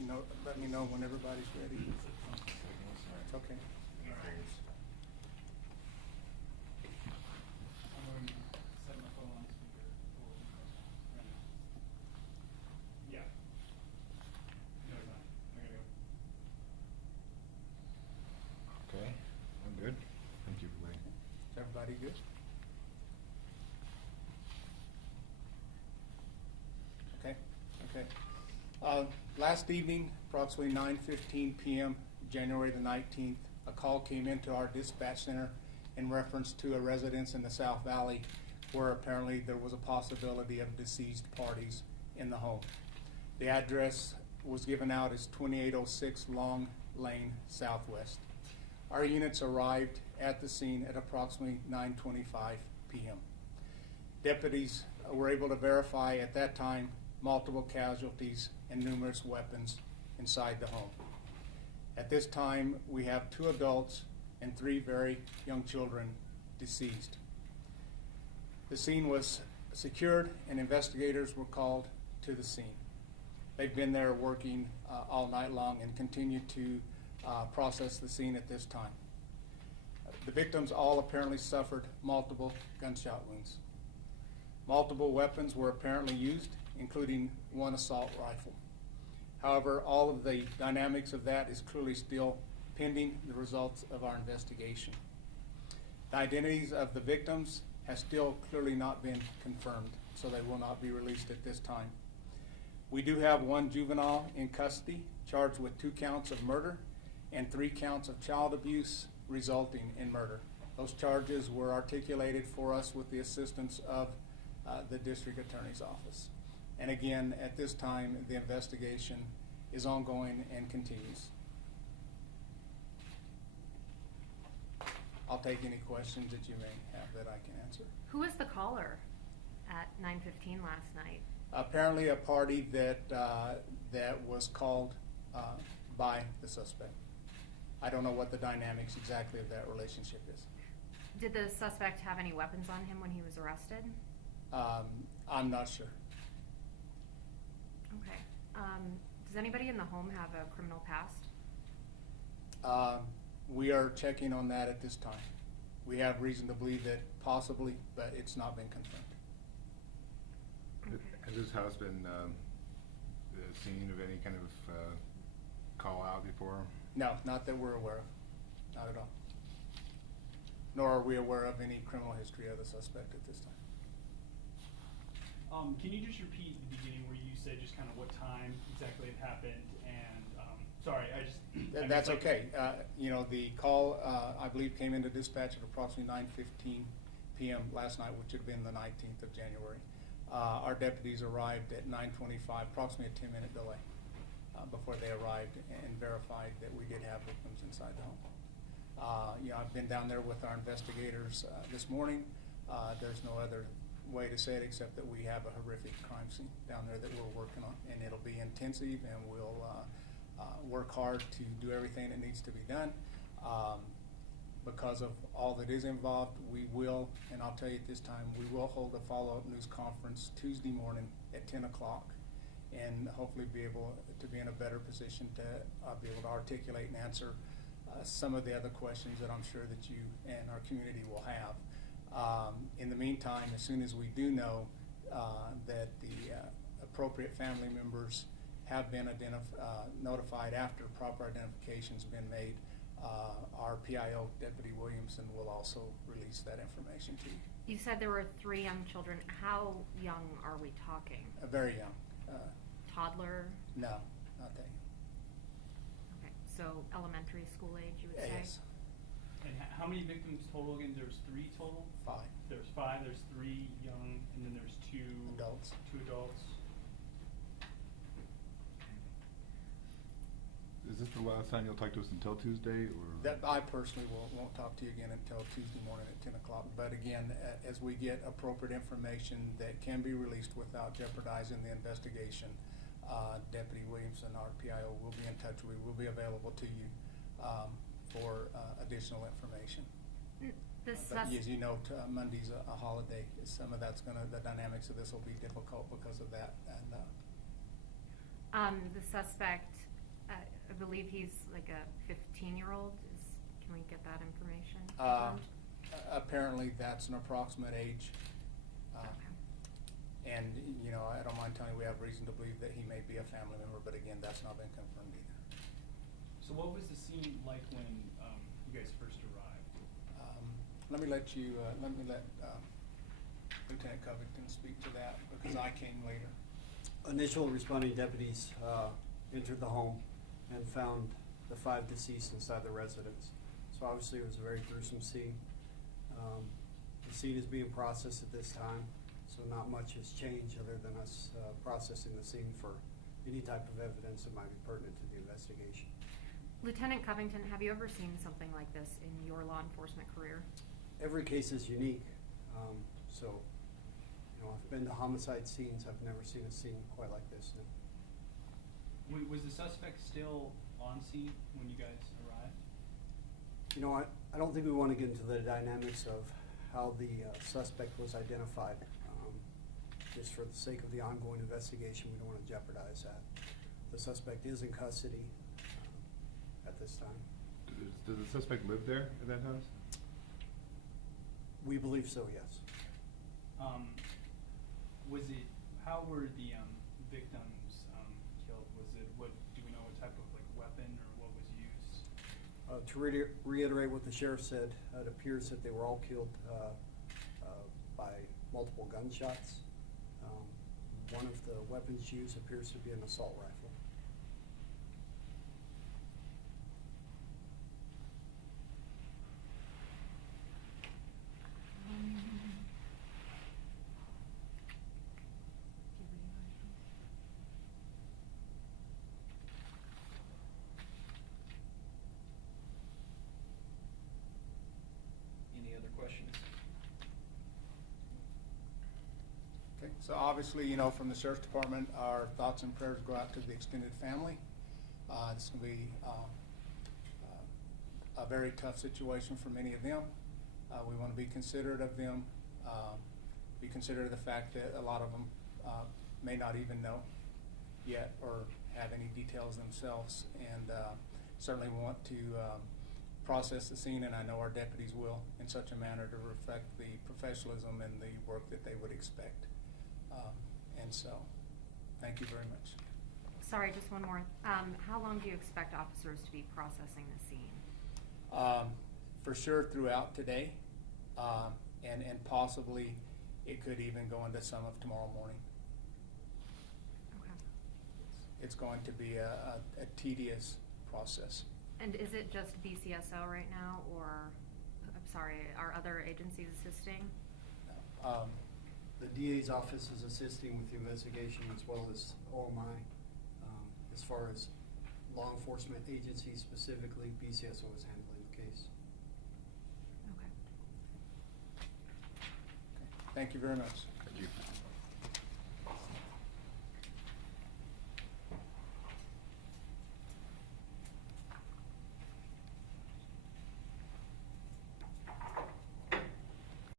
let me know when everybody's ready. It's okay. I'm going to set my phone on speaker for right now. Yeah. No, it's not. I gotta go. Okay, I'm good. Thank you for waiting. Is everybody good? Okay, okay. Last evening, approximately 9:15 p.m., January the 19th, a call came into our dispatch center in reference to a residence in the South Valley where apparently there was a possibility of deceased parties in the home. The address was given out as 2806 Long Lane Southwest. Our units arrived at the scene at approximately 9:25 p.m. Deputies were able to verify at that time multiple casualties and numerous weapons inside the home. At this time, we have 2 adults and 3 very young children deceased. The scene was secured and investigators were called to the scene. They've been there working all night long and continue to process the scene at this time. The victims all apparently suffered multiple gunshot wounds. Multiple weapons were apparently used, including 1 assault rifle. However, all of the dynamics of that is clearly still pending the results of our investigation. The identities of the victims have still clearly not been confirmed, so they will not be released at this time. We do have 1 juvenile in custody charged with 2 counts of murder and 3 counts of child abuse resulting in murder. Those charges were articulated for us with the assistance of the district attorney's office. And again, at this time, the investigation is ongoing and continues. I'll take any questions that you may have that I can answer. Who was the caller at 9:15 last night? Apparently a party that was called by the suspect. I don't know what the dynamics exactly of that relationship is. Did the suspect have any weapons on him when he was arrested? I'm not sure. Okay. Does anybody in the home have a criminal past? We are checking on that at this time. We have reason to believe that possibly, but it's not been confirmed. Okay. Has this house been the scene of any kind of call out before? No, not that we're aware of. Not at all. Nor are we aware of any criminal history of the suspect at this time. Can you just repeat the beginning where you said just kind of what time exactly it happened? And sorry, I That's okay. The call, I believe, came into dispatch at approximately 9:15 p.m. last night, which would have been the 19th of January. Our deputies arrived at 9:25, approximately a 10-minute delay before they arrived and verified that we did have victims inside the home. I've been down there with our investigators this morning. There's no other way to say it except that we have a horrific crime scene down there that we're working on, and it'll be intensive, and we'll work hard to do everything that needs to be done. Because of all that is involved, we will, and I'll tell you at this time, we will hold a follow-up news conference Tuesday morning at 10 o'clock and hopefully be able to be in a better position to be able to articulate and answer some of the other questions that I'm sure that you and our community will have. In the meantime, as soon as we do know that the appropriate family members have been notified after proper identification's been made, our PIO, Deputy Williamson, will also release that information to you. You said there were 3 young children. How young are we talking? Very young. Toddler? No, not that young. Okay, so elementary school age, you would say? Yes. And how many victims total again? There's 3 total? 5. There's 5, there's 3 young, and then there's 2 Adults. 2 adults. Is this the last time you'll talk to us until Tuesday, or? That I personally won't talk to you again until Tuesday morning at 10 o'clock. But again, as we get appropriate information that can be released without jeopardizing the investigation, Deputy Williamson, our PIO, will be in touch. We will be available to you for additional information. But as you know, Monday's a holiday. Some of that's the dynamics of this will be difficult because of that. And the suspect I believe he's like a 15-year-old. Can we get that information? confirmed? Apparently, that's an approximate age. Okay. And, you know, I don't mind telling you, we have reason to believe that he may be a family member, but again, that's not been confirmed either. So what was the scene like when you guys first arrived? Let me let Lieutenant Covington speak to that, because I came later. Initial responding deputies entered the home and found the 5 deceased inside the residence. So obviously it was a very gruesome scene. The scene is being processed at this time, so not much has changed other than us processing the scene for any type of evidence that might be pertinent to the investigation. Lieutenant Covington, have you ever seen something like this in your law enforcement career? Every case is unique, so you know, I've been to homicide scenes. I've never seen a scene quite like this. No. Was the suspect still on scene when you guys arrived? You know, I don't think we want to get into the dynamics of how the suspect was identified. Just for the sake of the ongoing investigation, we don't want to jeopardize that. The suspect is in custody at this time. Does the suspect live there at that house? We believe so, yes. How were the victims killed? Do we know what type of like weapon or what was used? To reiterate what the sheriff said, it appears that they were all killed by multiple gunshots. One of the weapons used appears to be an assault rifle. Any other questions? Okay, so obviously, you know, from the Sheriff's Department, our thoughts and prayers go out to the extended family. It's going to be a very tough situation for many of them. We want to be considerate of them, be considerate of the fact that a lot of them may not even know yet or have any details themselves, and certainly want to process the scene, and I know our deputies will, in such a manner to reflect the professionalism and the work that they would expect. And so, thank you very much. Sorry, just one more. How long do you expect officers to be processing the scene? For sure throughout today, and possibly it could even go into some of tomorrow morning. Okay. It's going to be a tedious process. And is it just BCSO right now, or, I'm sorry, are other agencies assisting? The DA's office is assisting with the investigation as well as OMI. As far as law enforcement agencies specifically, BCSO is handling the case. Okay. Thank you very much.